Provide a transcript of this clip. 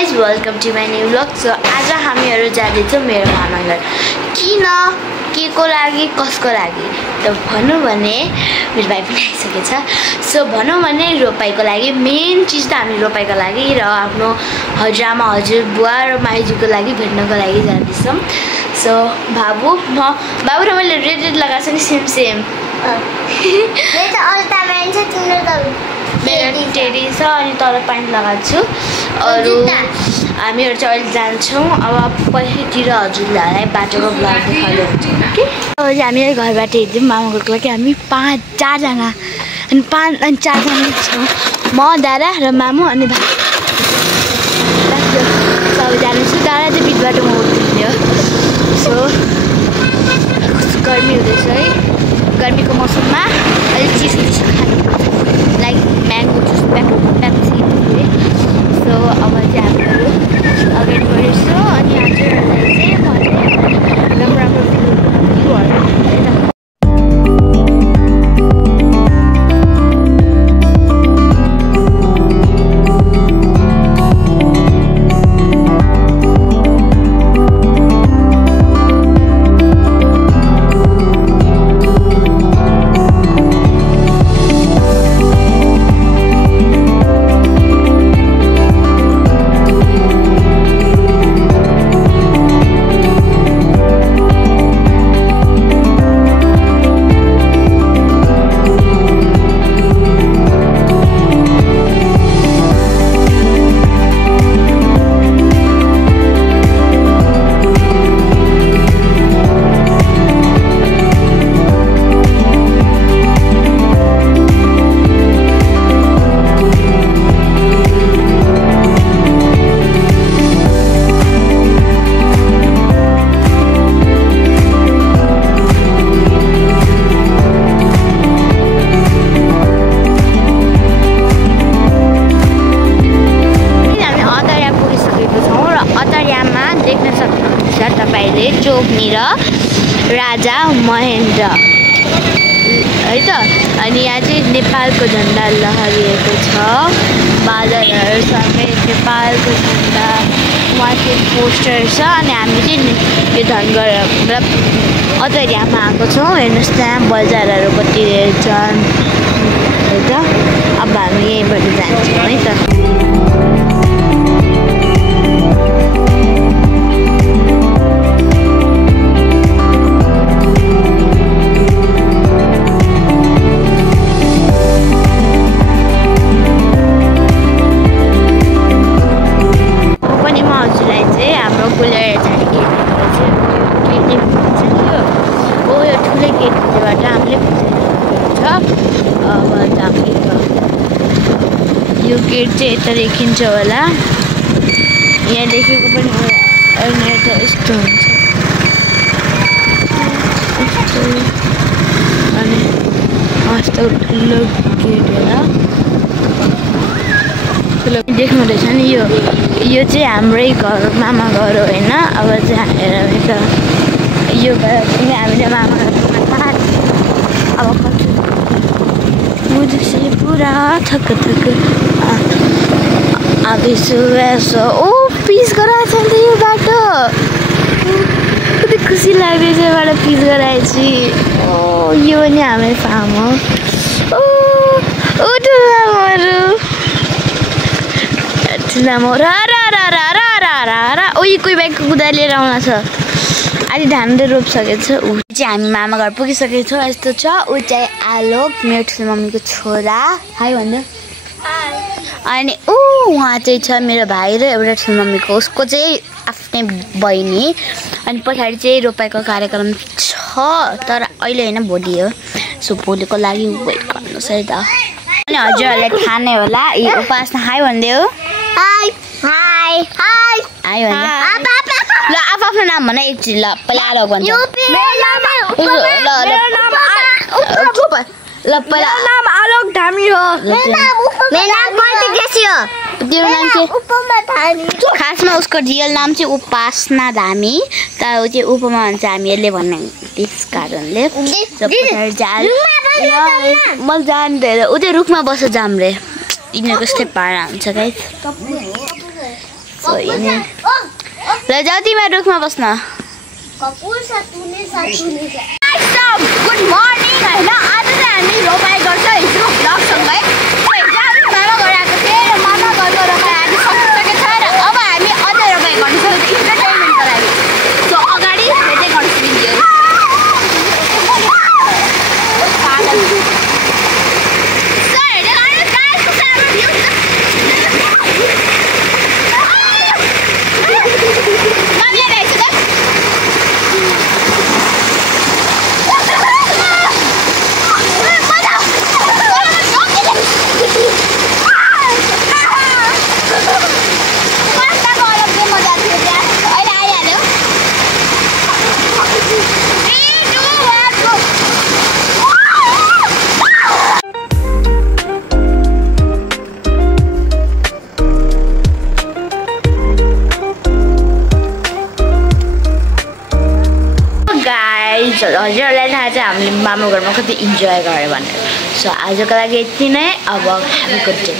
guys, welcome to my new vlog. So आज हामीहरु जाँदैछौं मेरो मामा घर. किन के को लागि कसको लागि त भन्नु भने मेरो भाइ पनि आइसकेछ. सो भनौं भने रोपाईको लागि मेन चीज त हामी रोपाईको लागि र आफ्नो हजुरआमा हजुरबुवा र माइजूको लागि भेट्नको लागि जाँदैछौं. सो बाबु र मैले रेड लगाएको छु नि सेम मेरो त अल्टा प्यान्ट छ तिम्रो त मेरो टेडी छ अनि तल प्यान्ट लगाएको छु. अरु हामीहरु चाहिँ अहिले जान्छौं. अब पछितिर हजुरलाई बाटोको ब्लग देखाउँदै हुन्छु ओके. अब चाहिँ हामीले घरबाट हिँड्यौं मामाको लागि. हामी 4 जना अनि 4 जना छौं. म दादा र मामु अनि भाइ. सबैजना छु. दादा चाहिँ बिचबाटोमा उठ्ने हो. सो गर्मी हुँदैछ है. गर्मीको मौसममा अलिक चिसो खानुपर्छ like mango juice Pepsi. So अब चाहिँ हामीहरू अगाडि बढ्छौँ अनि हजुरहरूलाई चाहिँ म चाहिँ राम्रो भ्यूहरू चोकनिर राजा महेन्द्र है त. अनि यहाँ चाहिँ नेपालको झन्डा लहरिएको छ. बादलहरू समेत नेपालको झन्डा माथि पोस्टर छ. अनि हामी चाहिँ यो धनगढ मतलब अतरियामा आएको छौँ. हेर्नुहोस् त्यहाँ बजारहरू कति छन् है त. अब हामी यहीँबाट जान्छौँ है त. यो गेट चाहिँ यता देखिन्छ होला. यहाँ देखेको पनि अनि यता यस्तो हुन्छ. अनि यस्तो ठुलो गेट होला देख्नुहुँदैछ नि. यो चाहिँ हाम्रै घर मामा घर हो होइन. अब चाहिँ हेर यो भएर पनि हामीले मामा घर अब मुझे से पूरा थक अभी सुबह ओ पिस गराएछ नि त यो बाटो. कति खुसी लाग्दैछबाट पिस गराएछ. ओ यो नि हाम्रो फार्म हो. ओ ठुलामहरू ओ यो कोही बाइकको कुदा लिएर आउन छ. अलि धानले रोपिसकेको छ. ऊ चाहिँ हामी मामा घर पुगिसकेको छौँ. यस्तो छ. ऊ चाहिँ आलोक मेरो ठुलो मम्मीको छोरा. हाई भन्दा. अनि उहाँ चाहिँ छ मेरो भाइ र एउटा ठुलो मम्मीको उसको चाहिँ आफ्नै बहिनी. अनि पछाडि चाहिँ रोपाईको कार्यक्रम छ तर अहिले होइन भोलि हो. सो भोलिको लागि वेट गर्नुहोस् है त. अनि हजुरहरूलाई थाहा नै होला. उपासना हाई भन्दै हो. हाई भन्दै ल आफ्नो नाम भन एकचोटि. ल पहिला आलोक भन्छ. ल पहिला नाम आलोक धामी हो. त्यो नाम चाहिँ खासमा उसको रियल नाम चाहिँ उपासना धामी. तर ऊ चाहिँ उपमा भन्छ हामीहरूले भन्ने त्यस कारणले. मैले जान्दैन. ऊ चाहिँ रुखमा बस्छ जाम्रे. यिनीहरूको यस्तै पारा हुन्छ गाइस. ल जाऊ तिमी रुखमा बस्न गुड मर्निङ होइन आज चाहिँ हामी रोपाइ गर्छ हिजो भ्लगसँगै हिजो हामी मामा घर आएको थिएँ र मामा घरको रोपाइ हामी सकिसकेको छ र अब हामी अझै रोपाइ गर्छौँ इन्टरटेनमेन्टको लागि सो अगाडि भेट्दै गर्छु भिडियोहरू हजुरहरूलाई थाहा छ हामीले मामा घरमा कति इन्जोय गऱ्यो भनेर सो आजको लागि यति नै अब हामी गुड डे